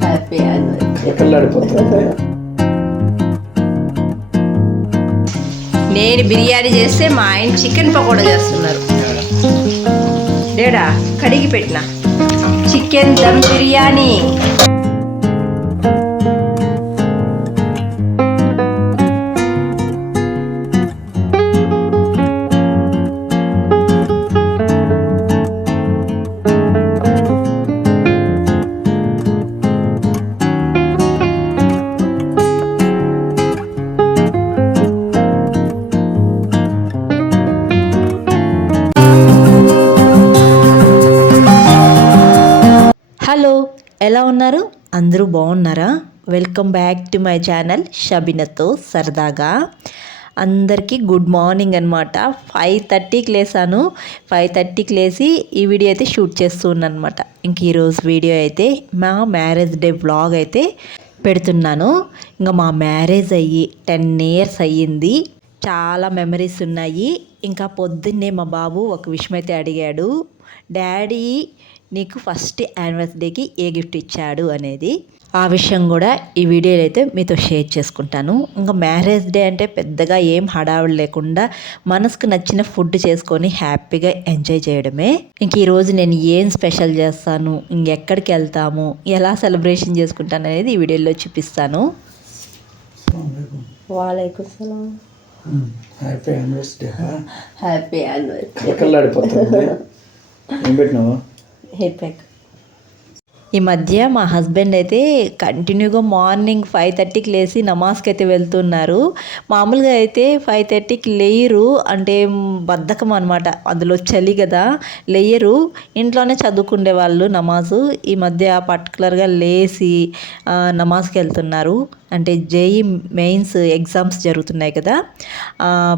Happy happy నేను బిర్యానీ చేస్తే మా ఆయన చికెన్ పకోడా చేస్తున్నారు. డేడా కడిగి పెట్టిన. చికెన్ దమ్ బిర్యానీ. ఎలా ఉన్నారు? అందరూ బాగున్నారా? Welcome back to my channel షబినతో సరదాగా అందరికీ గుడ్ మార్నింగ్ అనమాట ఫైవ్ థర్టీకి లేసాను. ఫైవ్ థర్టీకి లేసి ఈ వీడియో అయితే షూట్ చేస్తున్నాను అనమాట ఇంక ఈరోజు వీడియో అయితే మా మ్యారేజ్ డే వ్లాగ్ అయితే పెడుతున్నాను. ఇంకా మా మ్యారేజ్ అయ్యి టెన్ ఇయర్స్ అయ్యింది. చాలా మెమరీస్ ఉన్నాయి. ఇంకా పొద్దున్నే మా బాబు ఒక విషయం అయితే అడిగాడు. డాడీ నీకు ఫస్ట్ యానివర్సరీకి ఏ గిఫ్ట్ ఇచ్చాడు అనేది ఆ విషయం కూడా ఈ వీడియోలో అయితే మీతో షేర్ చేసుకుంటాను. ఇంకా మ్యారేజ్ డే అంటే పెద్దగా ఏం హడావిడి లేకుండా మనసుకు నచ్చిన ఫుడ్ చేసుకొని హ్యాపీగా ఎంజాయ్ చేయడమే. ఇంక ఈరోజు నేను ఏం స్పెషల్ చేస్తాను ఇంకెక్కడికి వెళ్తాము ఎలా సెలబ్రేషన్ చేసుకుంటాను అనేది ఈ వీడియోలో చూపిస్తాను. వాలేకుం హ్యాపీ యానివర్సరీ హ్యాపీ ఏం పెట్టినావు? హెయిర్ ప్యాక్ ఈ మధ్య మా హస్బెండ్ అయితే కంటిన్యూగా మార్నింగ్ ఫైవ్ థర్టీకి లేచి నమాజ్కి అయితే వెళ్తున్నారు. మామూలుగా అయితే ఫైవ్ థర్టీకి లేయరు అంటే బద్ధకం అనమాట అందులో చలి కదా లేయరు. ఇంట్లోనే చదువుకుండే వాళ్ళు నమాజు. ఈ మధ్య పర్టికులర్గా లేచి నమాజ్కి వెళ్తున్నారు. అంటే జేఈ మెయిన్స్ ఎగ్జామ్స్ జరుగుతున్నాయి కదా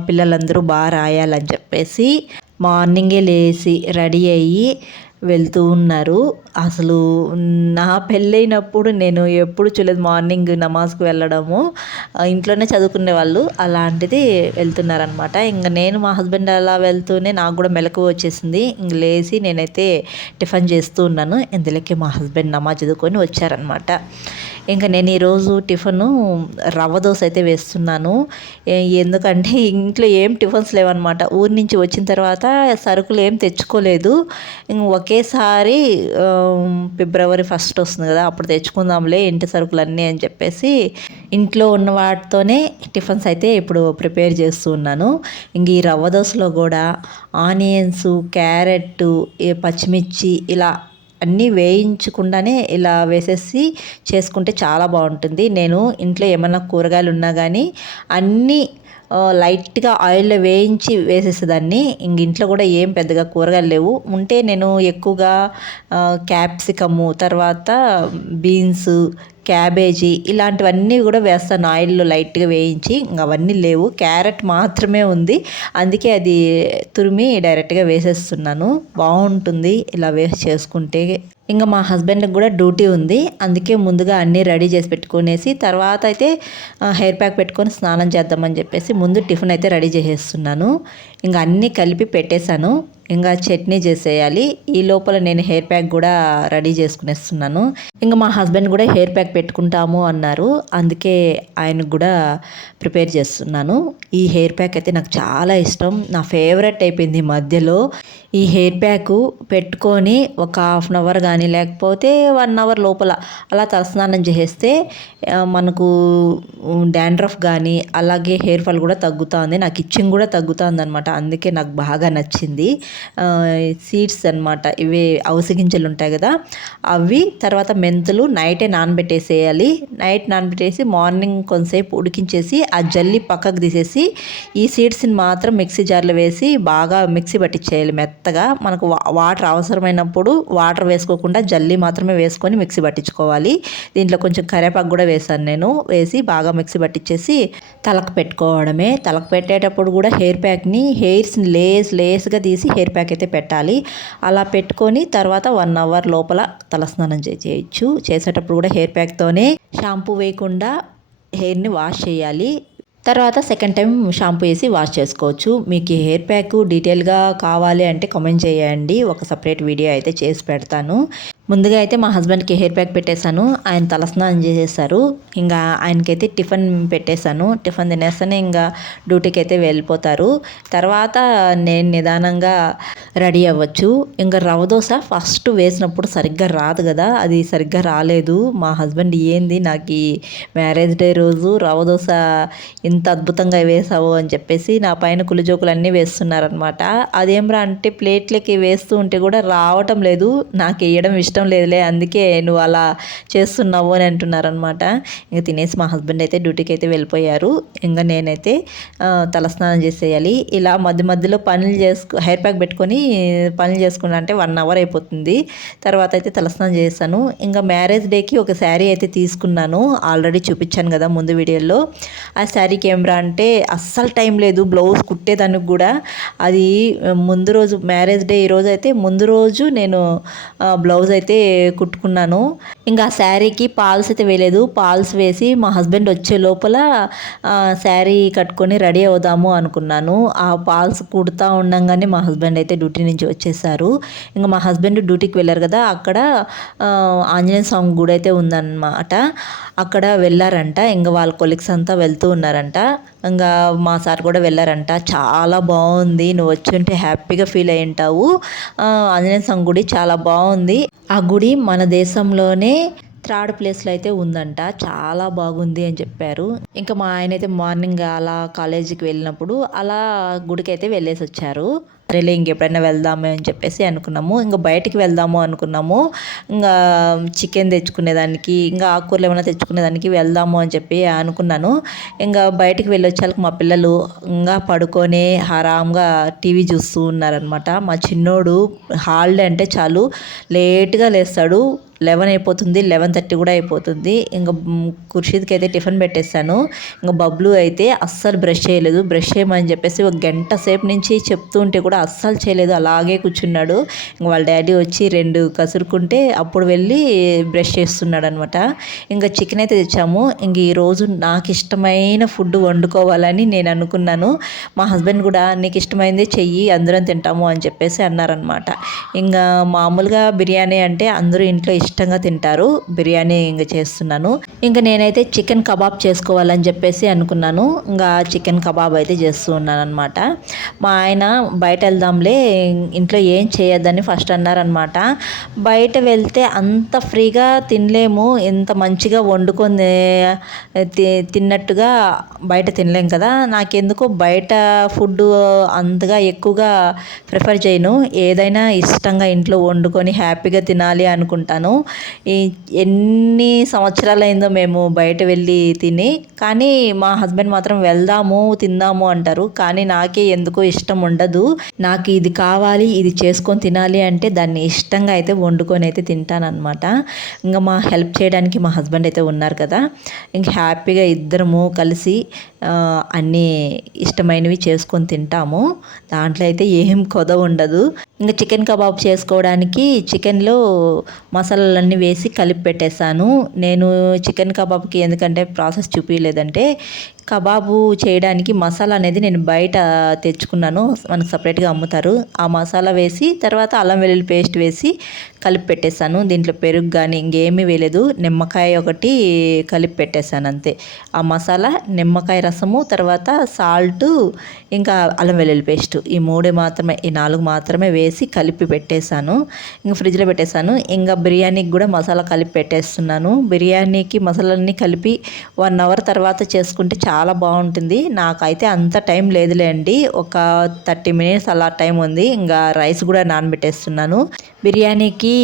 పిల్లలందరూ బాగా రాయాలని చెప్పేసి మార్నింగే లేచి రెడీ అయ్యి వెళ్తూ ఉన్నారు. అసలు నా పెళ్ళైనప్పుడు నేను ఎప్పుడు చూడలేదు మార్నింగ్ నమాజ్కి వెళ్ళడము. ఇంట్లోనే చదువుకునే వాళ్ళు. అలాంటిది వెళ్తున్నారనమాట ఇంకా నేను మా హస్బెండ్ అలా వెళ్తూనే నాకు కూడా మెలకు వచ్చేసింది. ఇంక లేచి నేనైతే టిఫిన్ చేస్తూ ఉన్నాను. ఇందులోకి మా హస్బెండ్ నమాజ్ చదువుకొని వచ్చారనమాట ఇంకా నేను ఈరోజు టిఫిన్ రవ్వ దోశ అయితే వేస్తున్నాను. ఎందుకంటే ఇంట్లో ఏం టిఫిన్స్ లేవన్నమాట. ఊరి నుంచి వచ్చిన తర్వాత సరుకులు ఏం తెచ్చుకోలేదు. ఒకే ఒకేసారి ఫిబ్రవరి ఫస్ట్ వస్తుంది కదా అప్పుడు తెచ్చుకుందాంలే ఇంటి సరుకులు అన్నీ అని చెప్పేసి ఇంట్లో ఉన్న వాటితోనే టిఫిన్స్ అయితే ఇప్పుడు ప్రిపేర్ చేస్తూ ఉన్నాను. ఇంక ఈ రవ్వ దోశలో కూడా ఆనియన్స్ క్యారెట్ పచ్చిమిర్చి ఇలా అన్నీ వేయించకుండానే ఇలా వేసేసి చేసుకుంటే చాలా బాగుంటుంది. నేను ఇంట్లో ఏమైనా కూరగాయలు ఉన్నా కానీ అన్నీ లైట్గా ఆయిల్లో వేయించి వేసేసేదాన్ని. ఇంక ఇంట్లో కూడా ఏం పెద్దగా కూరగాయలు లేవు. ఉంటే నేను ఎక్కువగా క్యాప్సికము తర్వాత బీన్స్ క్యాబేజీ ఇలాంటివన్నీ కూడా వేస్తాను. ఆయిల్లో లైట్గా వేయించి అవన్నీ లేవు. క్యారెట్ మాత్రమే ఉంది. అందుకే అది తురిమి డైరెక్ట్గా వేసేస్తున్నాను. బాగుంటుంది ఇలా వేసి చేసుకుంటే. ఇంకా మా హస్బెండ్కి కూడా డ్యూటీ ఉంది. అందుకే ముందుగా అన్నీ రెడీ చేసి పెట్టుకునేసి తర్వాత అయితే హెయిర్ ప్యాక్ పెట్టుకొని స్నానం చేద్దామని చెప్పేసి ముందు టిఫిన్ అయితే రెడీ చేసేస్తున్నాను. ఇంకా అన్నీ కలిపి పెట్టేశాను. ఇంకా చట్నీ చేసేయాలి. ఈ లోపల నేను హెయిర్ ప్యాక్ కూడా రెడీ చేసుకునేస్తున్నాను. ఇంకా మా హస్బెండ్ కూడా హెయిర్ ప్యాక్ పెట్టుకుంటాము అన్నారు. అందుకే ఆయనకు కూడా ప్రిపేర్ చేస్తున్నాను. ఈ హెయిర్ ప్యాక్ అయితే నాకు చాలా ఇష్టం. నా ఫేవరెట్ అయిపోయింది మధ్యలో. ఈ హెయిర్ ప్యాక్ పెట్టుకొని ఒక హాఫ్ అన్ అవర్ కానీ లేకపోతే వన్ అవర్ లోపల అలా తలస్నానం చేసేస్తే మనకు డాండ్రఫ్ కానీ అలాగే హెయిర్ ఫాల్ కూడా తగ్గుతుంది. నాకు ఇచ్చింగ్ కూడా తగ్గుతుంది అనమాట అందుకే నాకు బాగా నచ్చింది. సీడ్స్ అన్నమాట. ఇవి అవిసె గింజలు ఉంటాయి కదా. అవి తర్వాత మెంతులు నైటే నానబెట్టేసేయాలి. నైట్ నానబెట్టేసి మార్నింగ్ కొంతసేపు ఉడికించేసి ఆ జల్లి పక్కకు తీసేసి ఈ సీడ్స్ని మాత్రం మిక్సీ జార్లో వేసి బాగా మిక్సీ పట్టించేయాలి మెత్తగా. మనకు వాటర్ అవసరమైనప్పుడు వాటర్ వేసుకోకుండా జల్లి మాత్రమే వేసుకొని మిక్సీ పట్టించుకోవాలి. దీంట్లో కొంచెం కరివేపాకు కూడా వేసాను నేను. వేసి బాగా మిక్సీ పట్టించేసి తలకు పెట్టుకోవడమే. తలకు పెట్టేటప్పుడు కూడా హెయిర్ ప్యాక్ని హెయిర్స్ని లేస్ లేస్గా తీసి హెయిర్ ప్యాక్ అయితే పెట్టాలి. అలా పెట్టుకొని తర్వాత వన్ అవర్ లోపల తలస్నానం చేయొచ్చు. చేసేటప్పుడు కూడా హెయిర్ ప్యాక్తోనే షాంపూ వేయకుండా హెయిర్ని వాష్ చేయాలి. తర్వాత సెకండ్ టైం షాంపూ వేసి వాష్ చేసుకోవచ్చు. మీకు ఈ హెయిర్ ప్యాక్ డీటెయిల్గా కావాలి అంటే కామెంట్ చేయండి. ఒక సపరేట్ వీడియో అయితే చేసి పెడతాను. ముందుగా అయితే మా హస్బెండ్కి హెయిర్ ప్యాక్ పెట్టేశాను. ఆయన తలస్నానం చేసేసారు. ఇంకా ఆయనకైతే టిఫిన్ పెట్టేశాను. టిఫిన్ తినేస్తేనే ఇంకా డ్యూటీకి అయితే వెళ్ళిపోతారు. తర్వాత నేను నిదానంగా రెడీ అవ్వచ్చు. ఇంకా రవ్వ దోశ ఫస్ట్ వేసినప్పుడు సరిగ్గా రాదు కదా. అది సరిగ్గా రాలేదు. మా హస్బెండ్ ఏంది నాకు ఈ మ్యారేజ్ డే రోజు రవ్వ దోశ ఇంత అద్భుతంగా వేసావు అని చెప్పేసి నా పైన కులిజోకులు అన్నీ వేస్తున్నారనమాట అదేంరా అంటే ప్లేట్లకి వేస్తూ ఉంటే కూడా రావటం లేదు. నాకు వేయడం ఇష్టం ఇష్టం లేదులే అందుకే నువ్వు అలా చేస్తున్నావు అని అంటున్నారనమాట ఇంకా తినేసి మా హస్బెండ్ అయితే డ్యూటీకి అయితే వెళ్ళిపోయారు. ఇంకా నేనైతే తలస్నానం చేసేయాలి. ఇలా మధ్య మధ్యలో పనులు చేసుకు హెయిర్ ప్యాక్ పెట్టుకొని పనులు చేసుకున్నా అంటే వన్ అవర్ అయిపోతుంది. తర్వాత అయితే తలస్నానం చేశాను. ఇంకా మ్యారేజ్ డేకి ఒక శారీ అయితే తీసుకున్నాను. ఆల్రెడీ చూపించాను కదా ముందు వీడియోలో. ఆ శారీకి ఏమ్రా అంటే అస్సలు టైం లేదు. బ్లౌజ్ కుట్టేదానికి కూడా. అది ముందు రోజు మ్యారేజ్ డే ఈ రోజు అయితే ముందు రోజు నేను బ్లౌజ్ అయితే అయితే కుట్టుకున్నాను. ఇంకా ఆ శారీకి పాల్స్ అయితే వేయలేదు. పాల్స్ వేసి మా హస్బెండ్ వచ్చే లోపల శారీ కట్టుకొని రెడీ అవుదాము అనుకున్నాను. ఆ పాల్స్ కుడుతూ ఉండగానే మా హస్బెండ్ అయితే డ్యూటీ నుంచి వచ్చేసారు. ఇంకా మా హస్బెండ్ డ్యూటీకి వెళ్ళారు కదా అక్కడ ఆంజనేయ స్వామి గుడి అయితే ఉందన్నమాట. అక్కడ వెళ్ళారంట. ఇంకా వాళ్ళ కొలిక్స్ అంతా వెళ్తూ ఉన్నారంట. ఇంకా మా సార్ కూడా వెళ్ళారంట. చాలా బాగుంది. నువ్వు వచ్చి ఉంటే హ్యాపీగా ఫీల్ అయి ఉంటావు. ఆంజనేయ స్వామి గుడి చాలా బాగుంది. ఆ గుడి మన దేశంలోనే థర్డ్ ప్లేస్లో అయితే ఉందంట. చాలా బాగుంది అని చెప్పారు. ఇంకా మా ఆయన అయితే మార్నింగ్ అలా కాలేజీకి వెళ్ళినప్పుడు అలా గుడికి అయితే వెళ్ళేసి వచ్చారు సరేలే ఇంకెప్పుడైనా వెళ్దాము అని చెప్పేసి అనుకున్నాము. ఇంకా బయటికి వెళ్దాము అనుకున్నాము. ఇంకా చికెన్ తెచ్చుకునేదానికి ఇంకా ఆకుకూరలు ఏమైనా తెచ్చుకునేదానికి వెళ్దాము అని చెప్పి అనుకున్నాను. ఇంకా బయటికి వెళ్ళొచ్చాక మా పిల్లలు ఇంకా పడుకొని ఆరాంగా టీవీ చూస్తూ ఉన్నారనమాట మా చిన్నోడు హాలిడే అంటే చాలు లేట్గా లేస్తాడు. లెవెన్ అయిపోతుంది లెవెన్ థర్టీ కూడా అయిపోతుంది. ఇంకా ఖుర్షీద్కి అయితే టిఫిన్ పెట్టేశాను. ఇంకా బబ్లు అయితే అస్సలు బ్రష్ చేయలేదు. బ్రష్ చేయమని చెప్పేసి ఒక గంట సేపు నుంచి చెప్తూ ఉంటే కూడా అస్సలు చేయలేదు. అలాగే కూర్చున్నాడు. ఇంకా వాళ్ళ డాడీ వచ్చి రెండు కసురుకుంటే అప్పుడు వెళ్ళి బ్రష్ చేస్తున్నాడు అనమాట ఇంకా చికెన్ అయితే తెచ్చాము. ఇంక ఈరోజు నాకు ఇష్టమైన ఫుడ్ వండుకోవాలని నేను అనుకున్నాను. మా హస్బెండ్ కూడా నీకు ఇష్టమైంది చెయ్యి అందరం తింటాము అని చెప్పేసి అన్నారనమాట. ఇంకా మామూలుగా బిర్యానీ అంటే అందరూ ఇంట్లో ఇష్టం ఇష్టంగా తింటారు. బిర్యానీ ఇంకా చేస్తున్నాను. ఇంకా నేనైతే చికెన్ కబాబ్ చేసుకోవాలని చెప్పేసి అనుకున్నాను. ఇంకా చికెన్ కబాబ్ అయితే చేస్తూ ఉన్నాను అనమాట మా ఆయన బయట వెళ్దాంలే ఇంట్లో ఏం చేయొద్దని ఫస్ట్ అన్నారనమాట బయట వెళ్తే అంత ఫ్రీగా తినలేము. ఎంత మంచిగా వండుకొని తి- తిన్నట్టుగా బయట తినలేం కదా. నాకెందుకు బయట ఫుడ్ అంతగా ఎక్కువగా ప్రిఫర్ చేయను. ఏదైనా ఇష్టంగా ఇంట్లో వండుకొని హ్యాపీగా తినాలి అనుకుంటాను. ఎన్ని సంవత్సరాలైందో మేము బయట వెళ్ళి తిని కానీ మా హస్బెండ్ మాత్రం వెళ్దాము తిందాము అంటారు. కానీ నాకే ఎందుకో ఇష్టం ఉండదు. నాకు ఇది కావాలి ఇది చేసుకొని తినాలి అంటే దాన్ని ఇష్టంగా అయితే వండుకొని అయితే తింటానన్నమాట. ఇంకా మా హెల్ప్ చేయడానికి మా హస్బెండ్ అయితే ఉన్నారు కదా. ఇంక హ్యాపీగా ఇద్దరము కలిసి అన్నీ ఇష్టమైనవి చేసుకొని తింటాము. దాంట్లో అయితే ఏం కొద ఉండదు. ఇంకా చికెన్ కబాబ్ చేసుకోవడానికి చికెన్లో మసాలా మసాలాలన్నీ వేసి కలిపి పెట్టేశాను. నేను చికెన్ కబాబ్కి ఎందుకంటే ప్రాసెస్ చూపించలేదంటే కబాబు చేయడానికి మసాలా అనేది నేను బయట తెచ్చుకున్నాను. మనకు సపరేట్గా అమ్ముతారు. ఆ మసాలా వేసి తర్వాత అల్లం వెల్లుల్లి పేస్ట్ వేసి కలిపి పెట్టేశాను. దీంట్లో పెరుగు కానీ ఇంకేమీ వేయలేదు. నిమ్మకాయ ఒకటి కలిపి పెట్టేశాను అంతే. ఆ మసాలా నిమ్మకాయ రసము తర్వాత సాల్ట్ ఇంకా అల్లం వెల్లుల్లి పేస్ట్. ఈ మూడే మాత్రమే ఈ నాలుగు మాత్రమే వేసి కలిపి పెట్టేశాను. ఇంకా ఫ్రిడ్జ్లో పెట్టేశాను. ఇంకా బిర్యానీకి కూడా మసాలా కలిపి పెట్టేస్తున్నాను. బిర్యానీకి మసాలాన్ని కలిపి వన్ అవర్ తర్వాత చేసుకుంటే చాలా చాలా బాగుంటుంది. నాకైతే అంత టైం లేదులేండి ఒక థర్టీ మినిట్స్ అలా టైం ఉంది. ఇంకా రైస్ కూడా నానబెట్టేస్తున్నాను. బిర్యానీకి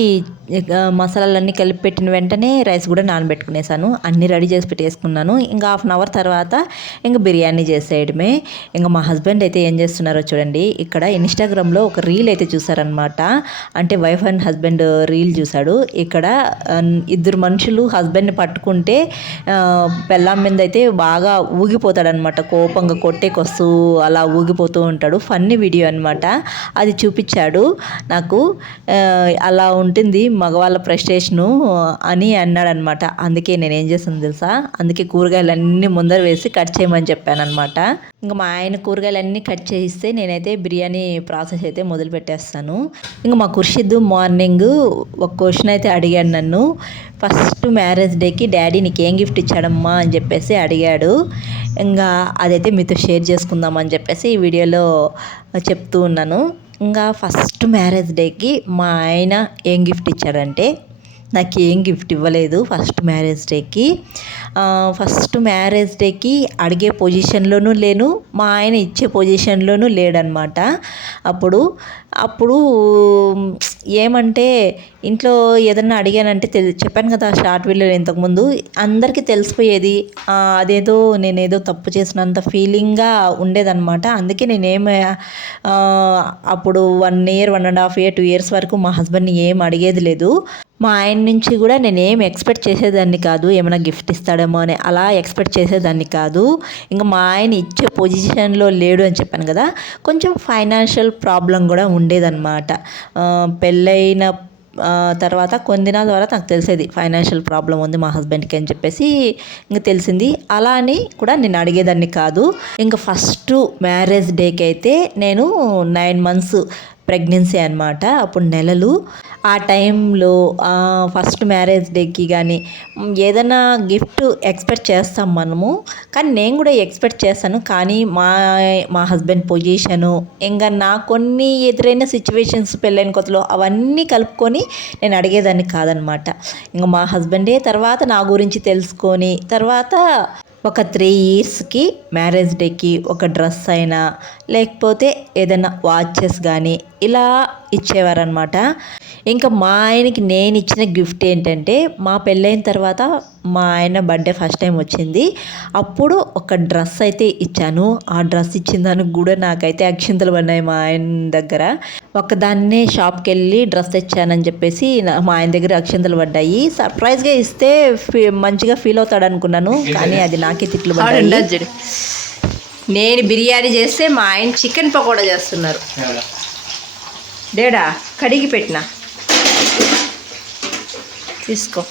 మసాలాలన్నీ కలిపి పెట్టిన వెంటనే రైస్ కూడా నానబెట్టుకునేసాను. అన్నీ రెడీ చేసి పెట్టేసుకున్నాను. ఇంకా హాఫ్ అన్ అవర్ తర్వాత ఇంకా బిర్యానీ చేసేయడమే. ఇంకా మా హస్బెండ్ అయితే ఏం చేస్తున్నారో చూడండి. ఇక్కడ ఇన్స్టాగ్రామ్లో ఒక రీల్ అయితే చూసారనమాట అంటే వైఫ్ అండ్ హస్బెండ్ రీల్ చూశాడు. ఇక్కడ ఇద్దరు మనుషులు హస్బెండ్ని పట్టుకుంటే పెళ్ళాం మీద అయితే బాగా ఊగిపోతాడనమాట. కోపంగా కొట్టేకొస్తూ అలా ఊగిపోతూ ఉంటాడు. ఫన్నీ వీడియో అనమాట అది చూపించాడు. నాకు అలా ఉంటుంది మగవాళ్ళ ఫ్రస్ట్రేషను అని అన్నాడనమాట. అందుకే నేను ఏం చేస్తాను తెలుసా? అందుకే కూరగాయలు అన్నీ ముందర వేసి కట్ చేయమని చెప్పాను అనమాట ఇంకా మా ఆయన కూరగాయలు అన్నీ కట్ చేయిస్తే నేనైతే బిర్యానీ ప్రాసెస్ అయితే మొదలు పెట్టేస్తాను ఇంకా మా కుర్షిద్ మార్నింగ్ ఒక క్వశ్చన్ అయితే అడిగాడు నన్ను. ఫస్ట్ మ్యారేజ్ డేకి డాడీ నీకు ఏం గిఫ్ట్ ఇచ్చాడమ్మా అని చెప్పేసి అడిగాడు. ఇంకా అదైతే మీతో షేర్ చేసుకుందామని చెప్పేసి ఈ వీడియోలో చెప్తూ ఉన్నాను. ఇంకా ఫస్ట్ మ్యారేజ్ డేకి మా ఆయన ఏం గిఫ్ట్ ఇచ్చాడంటే నాకు ఏం గిఫ్ట్ ఇవ్వలేదు ఫస్ట్ మ్యారేజ్ డేకి. ఫస్ట్ మ్యారేజ్ డేకి అడిగే పొజిషన్లోనూ లేను మా ఆయన ఇచ్చే పొజిషన్లోనూ లేడనమాట అప్పుడు అప్పుడు ఏమంటే ఇంట్లో ఏదన్నా అడిగానంటే తెలి చెప్పాను కదా షార్ట్ వీడియోలో ఇంతకుముందు అందరికీ తెలిసిపోయేది అదేదో నేనేదో తప్పు చేసినంత ఫీలింగ్గా ఉండేదన్నమాట. అందుకే నేనేం అప్పుడు one year one and half year two years వరకు మా హస్బెండ్ని ఏం అడిగేది లేదు. మా ఆయన నుంచి కూడా నేను ఏం ఎక్స్పెక్ట్ చేసేదాన్ని కాదు ఏమైనా గిఫ్ట్ ఇస్తాడేమో అని అలా ఎక్స్పెక్ట్ చేసేదాన్ని కాదు. ఇంకా మా ఆయన ఇచ్చే పొజిషన్లో లేడు అని చెప్పాను కదా కొంచెం ఫైనాన్షియల్ ప్రాబ్లం కూడా ఉండేదన్నమాట. పెళ్ళైన తర్వాత కొన్ని దినాల ద్వారా నాకు తెలిసేది ఫైనాన్షియల్ ప్రాబ్లం ఉంది మా హస్బెండ్కి అని చెప్పేసి ఇంకా తెలిసింది. అలా అని కూడా నేను అడిగేదాన్ని కాదు. ఇంకా ఫస్ట్ మ్యారేజ్ డేకి అయితే నేను నైన్ మంత్స్ ప్రెగ్నెన్సీ అనమాట అప్పుడు నెలలు. ఆ టైంలో ఫస్ట్ మ్యారేజ్ డేకి కానీ ఏదైనా గిఫ్ట్ ఎక్స్పెక్ట్ చేస్తాం మనము. కానీ నేను కూడా ఎక్స్పెక్ట్ చేస్తాను. కానీ మా మా హస్బెండ్ పొజిషను ఇంకా నా కొన్ని ఎదురైన సిచ్యువేషన్స్ పెళ్ళైన కొత్తలో అవన్నీ కలుపుకొని నేను అడిగేదాన్ని కాదనమాట. ఇంకా మా హస్బెండే తర్వాత నా గురించి తెలుసుకొని తర్వాత ఒక త్రీ ఇయర్స్కి మ్యారేజ్ డేకి ఒక డ్రెస్ అయినా లేకపోతే ఏదైనా వాచెస్ కానీ ఇలా ఇచ్చేవారనమాట. ఇంకా మా ఆయనకి నేను ఇచ్చిన గిఫ్ట్ ఏంటంటే మా పెళ్ళైన తర్వాత మా ఆయన బర్త్డే ఫస్ట్ టైం వచ్చింది. అప్పుడు ఒక డ్రెస్ అయితే ఇచ్చాను. ఆ డ్రెస్ ఇచ్చిన దానికి కూడా నాకైతే అక్షింతలు పడినాయి మా ఆయన దగ్గర. ఒకదాన్నే షాప్కి వెళ్ళి డ్రెస్ తెచ్చానని చెప్పేసి నా- మా ఆయన దగ్గర అక్షింతలు పడ్డాయి. సర్ప్రైజ్గా ఇస్తే ఫీ- మంచిగా ఫీల్ అవుతాడు అనుకున్నాను కానీ అది నాకే తిట్లు పడ్డాయి. నేను బిర్యానీ చేస్తే మా ఆయన చికెన్ పకోడా చేస్తున్నారు. డేడా కడిగి పెట్టిన? తీసుకో.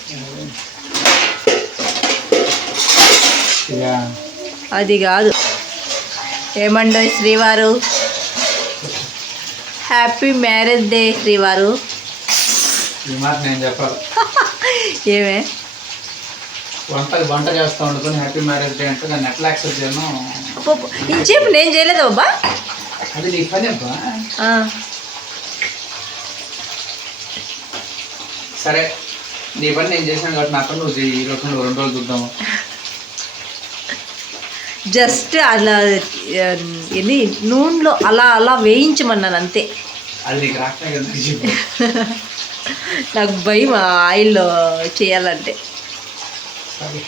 అది కాదు. ఏమండో శ్రీవారు? హ్యాపీ మ్యారేజ్ డే శ్రీవారు. ఏమే? వంట వంట చేస్తూ హ్యాపీ మ్యారేజ్ డే అంటే నేను ఎట్లా యాక్సెప్ట్ చేయను? అబ్బబ్బ, ఇంచేపు నేను చేయలేదు బాబా అది నీ పని అబ్బా. సరే. నీ పని నేను చేశాను కాబట్టి నా పని నువ్వు ఈ రోజు నువ్వు రెండు రోజులు చూద్దాము. జస్ట్ అలా ఏంది నూనెలో అలా అలా వేయించమన్నాను అంతే. అది నీకు రాకనే కదా నాకు చెప్పు. నాకు భయం ఆ ఆయిల్లో చేయాలంటే. సరే.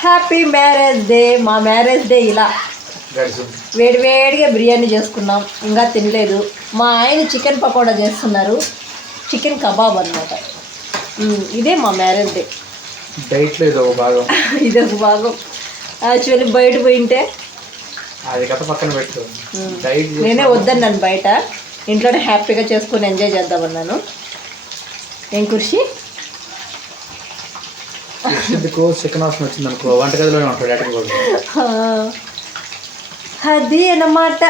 హ్యాపీ మ్యారేజ్ డే మా మ్యారేజ్ డే ఇలా. గడిచు. వేడివేడిగా బిర్యానీ చేసుకున్నాం. ఇంకా తినలేదు. మా ఆయన చికెన్ పకోడా చేస్తున్నారు. చికెన్ కబాబ్ అనమాట ఇదే మా మ్యారేజ్ డే. డైట్లో ఇది ఒక భాగం. ఇది ఒక భాగం. యాక్చువల్లీ బయట పోయింటే. అది కథ పక్కన పెట్టు. డైట్ నేనే వద్దన్నాను బయట. ఇంట్లోనే హ్యాపీగా చేసుకొని ఎంజాయ్ చేద్దామన్నాను. ఏం కృషి ఎందుకు చికెన్ వాసన వచ్చింది అనుకో వంటగదిలోనే ఉంటాడు కూడా అది అన్నమాట.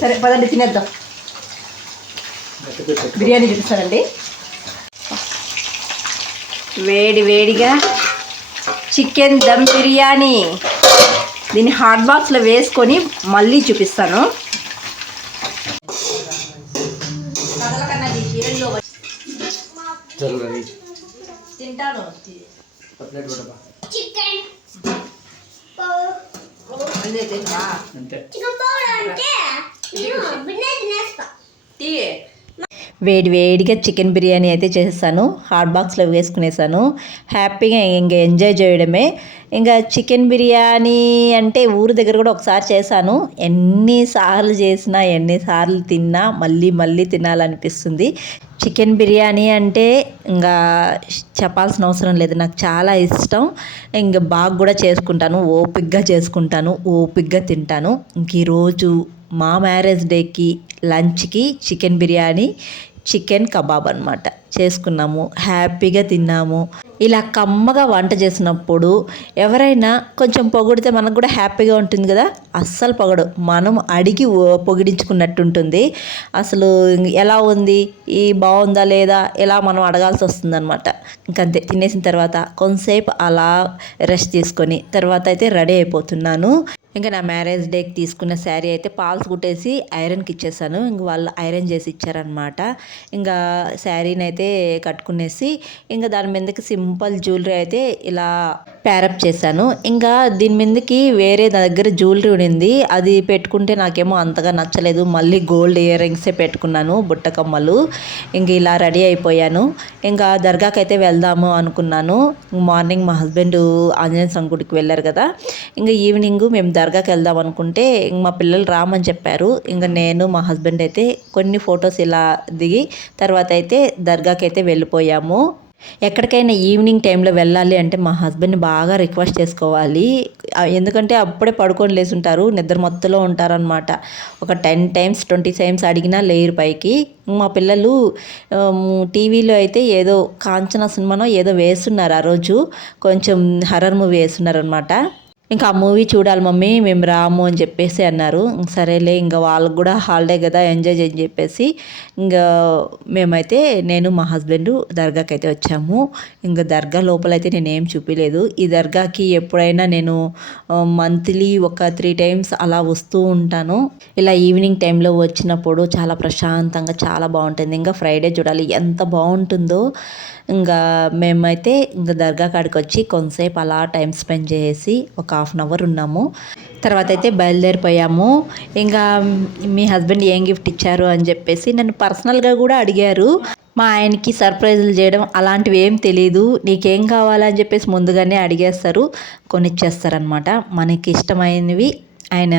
సరే పదండి తినేద్దాం. బిర్యానీ చూపిస్తానండి వేడి వేడిగా చికెన్ దమ్ బిర్యానీ. దీన్ని హాట్ బాక్స్లో వేసుకొని మళ్ళీ చూపిస్తాను. తింటాను. అంతే. వేడి వేడిగా చికెన్ బిర్యానీ అయితే చేసేసాను. హాట్ బాక్స్లో వేసుకునేసాను. హ్యాపీగా ఇంకా ఎంజాయ్ చేయడమే. ఇంకా చికెన్ బిర్యానీ అంటే ఊరి దగ్గర కూడా ఒకసారి చేశాను. ఎన్నిసార్లు చేసినా ఎన్నిసార్లు తిన్నా మళ్ళీ మళ్ళీ తినాలనిపిస్తుంది. చికెన్ బిర్యానీ అంటే ఇంకా చెప్పాల్సిన అవసరం లేదు. నాకు చాలా ఇష్టం. ఇంకా బాగా కూడా చేసుకుంటాను. ఓపిక్గా చేసుకుంటాను. ఓపిక్గా తింటాను. ఇంక ఈరోజు మా మ్యారేజ్ డేకి లంచ్కి చికెన్ బిర్యానీ చికెన్ కబాబ్ అనమాట చేసుకున్నాము. హ్యాపీగా తిన్నాము. ఇలా కమ్మగా వంట చేసినప్పుడు ఎవరైనా కొంచెం పొగిడితే మనకు కూడా హ్యాపీగా ఉంటుంది కదా? అస్సలు పొగడు మనం అడిగి పొగిడించుకున్నట్టు ఉంటుంది అసలు ఎలా ఉంది? ఈ బాగుందా లేదా? ఎలా మనం అడగాల్సి వస్తుంది అనమాట ఇంకంతే తినేసిన తర్వాత కొంతసేపు అలా రెస్ట్ తీసుకొని తర్వాత అయితే రెడీ అయిపోతున్నాను. ఇంకా నా మ్యారేజ్ డేకి తీసుకున్న శారీ అయితే పాల్స్ కుట్టేసి ఐరన్కి ఇచ్చేసాను. ఇంక వాళ్ళు ఐరన్ చేసి ఇచ్చారనమాట ఇంకా శారీని అయితే కట్టుకునేసి ఇంకా దాని మీదకి సింపుల్ జ్యువెలరీ అయితే ఇలా ప్యారప్ చేశాను. ఇంకా దీని మీదకి వేరే దగ్గర జ్యువెలరీ ఉండింది. అది పెట్టుకుంటే నాకేమో అంతగా నచ్చలేదు. మళ్ళీ గోల్డ్ ఇయర్ రింగ్సే పెట్టుకున్నాను బుట్ట కమ్మలు. ఇంక ఇలా రెడీ అయిపోయాను. ఇంకా దర్గాకి అయితే వెళ్దాము అనుకున్నాను. మార్నింగ్ మా హస్బెండ్ ఆంజనేయ స్వామి గుడికి వెళ్ళారు కదా. ఇంకా ఈవినింగ్ మేము దర్గాకి వెళ్దాం అనుకుంటే ఇంక మా పిల్లలు రామని చెప్పారు. ఇంకా నేను మా హస్బెండ్ అయితే కొన్ని ఫొటోస్ ఇలా దిగి తర్వాత అయితే దర్గాకి అయితే వెళ్ళిపోయాము. ఎక్కడికైనా ఈవినింగ్ టైంలో వెళ్ళాలి అంటే మా హస్బెండ్ని బాగా రిక్వెస్ట్ చేసుకోవాలి. ఎందుకంటే అప్పుడే పడుకొని లేసుంటారు నిద్ర మత్తులో ఉంటారనమాట ఒక టెన్ టైమ్స్ ట్వంటీ టైమ్స్ అడిగినా లేరు పైకి. మా పిల్లలు టీవీలో అయితే ఏదో కాంచన సినిమానో ఏదో వేస్తున్నారు ఆ రోజు. కొంచెం హర్రర్ మూవీ వేస్తున్నారనమాట ఇంకా ఆ మూవీ చూడాలి మమ్మీ మేము రాము అని చెప్పేసి అన్నారు. సరేలే ఇంకా వాళ్ళకు కూడా హాలిడే కదా ఎంజాయ్ చేయని చెప్పేసి ఇంకా మేమైతే నేను మా హస్బెండ్ దర్గాకి అయితే వచ్చాము. ఇంకా దర్గా లోపలైతే నేను ఏం చూపించలేదు ఈ దర్గాకి ఎప్పుడైనా నేను మంత్లీ ఒక త్రీ టైమ్స్ అలా వస్తూ ఉంటాను. ఇలా ఈవినింగ్ టైంలో వచ్చినప్పుడు చాలా ప్రశాంతంగా చాలా బాగుంటుంది. ఇంకా ఫ్రైడే చూడాలి ఎంత బాగుంటుందో. ఇంకా మేమైతే ఇంకా దర్గా కాడికి వచ్చి కొంతసేపు అలా టైం స్పెండ్ చేసి ఒక హాఫ్ అన్ అవర్ ఉన్నాము. తర్వాత అయితే బయలుదేరిపోయాము. ఇంకా మీ హస్బెండ్ ఏం గిఫ్ట్ ఇచ్చారు అని చెప్పేసి నన్ను పర్సనల్గా కూడా అడిగారు. మా ఆయనకి సర్ప్రైజులు చేయడం అలాంటివి ఏం తెలియదు నీకేం కావాలని చెప్పేసి ముందుగానే అడిగేస్తారు. కొనిచ్చేస్తారనమాట మనకి ఇష్టమైనవి ఆయన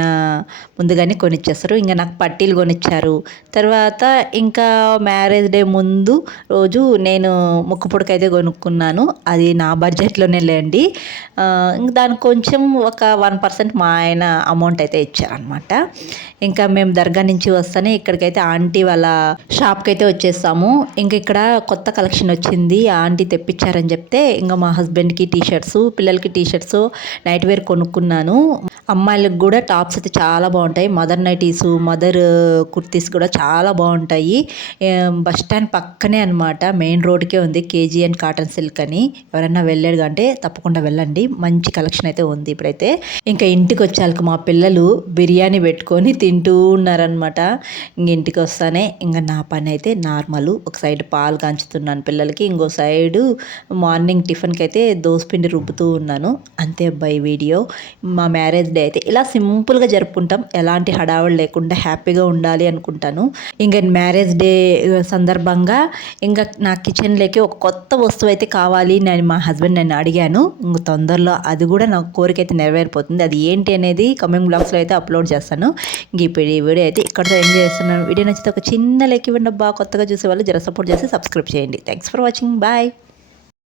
ముందుగానే కొనిచ్చేస్తారు. ఇంకా నాకు పట్టీలు కొనిచ్చారు. తర్వాత ఇంకా మ్యారేజ్ డే ముందు రోజు నేను ముక్కు పుడకైతే కొనుక్కున్నాను. అది నా బడ్జెట్లోనే లేండి. ఇంక దానికి కొంచెం ఒక వన్ పర్సెంట్ మా ఆయన అమౌంట్ అయితే ఇచ్చారనమాట ఇంకా మేము దర్గా నుంచి వస్తానే ఇక్కడికైతే ఆంటీ వాళ్ళ షాప్కి అయితే వచ్చేసాము ఇంకా ఇక్కడ కొత్త కలెక్షన్ వచ్చింది. ఆంటీ తెప్పించారని చెప్తే ఇంకా మా హస్బెండ్కి టీ షర్ట్స్ పిల్లలకి టీ షర్ట్స్ నైట్ వేర్ కొనుక్కున్నాను. అమ్మాయిలకు కూడా టాప్స్ అయితే చాలా బాగుంటాయి. మదర్ నైటీస్ మదర్ కుర్తీస్ కూడా చాలా బాగుంటాయి. బస్ స్టాండ్ పక్కనే అనమాట మెయిన్ రోడ్కే ఉంది కేజీఎన్ కాటన్ సిల్క్ అని. ఎవరైనా వెళ్ళాడు అంటే తప్పకుండా వెళ్ళండి. మంచి కలెక్షన్ అయితే ఉంది ఇప్పుడైతే. ఇంకా ఇంటికి వచ్చాక మా పిల్లలు. బిర్యానీ పెట్టుకొని తింటూ ఉన్నారనమాట ఇంక ఇంటికి వస్తానే ఇంకా నా పని అయితే నార్మల్. ఒక సైడ్ పాలు కాంచుతున్నాను పిల్లలకి. ఇంకో సైడు మార్నింగ్ టిఫిన్కి అయితే దోసపిండి రుబ్బుతూ ఉన్నాను. అంతే అబ్బాయి వీడియో. మా మ్యారేజ్ డే అయితే ఇలా సిమ్ సింపుల్గా జరుపుకుంటాం. ఎలాంటి హడావుడు లేకుండా హ్యాపీగా ఉండాలి అనుకుంటాను. ఇంకా మ్యారేజ్ డే సందర్భంగా ఇంకా నా కిచెన్లోకి ఒక కొత్త వస్తువు అయితే కావాలి నేను మా హస్బెండ్ నన్ను అడిగాను. ఇంక తొందరలో అది కూడా నా కోరిక అయితే నెరవేరిపోతుంది. అది ఏంటి అనేది కమింగ్ బ్లాగ్స్లో అయితే అప్లోడ్ చేస్తాను. ఇంక ఇప్పుడు ఈ వీడియో అయితే ఇక్కడతో ఎంజాయ్ చేస్తున్నాను. వీడియో నచ్చితే ఒక చిన్న లెక్క ఇవ్వండి బాగా కొత్తగా చూసే వాళ్ళు జర సపోర్ట్ చేసి సబ్స్క్రైబ్ చేయండి. Thanks for watching. బాయ్.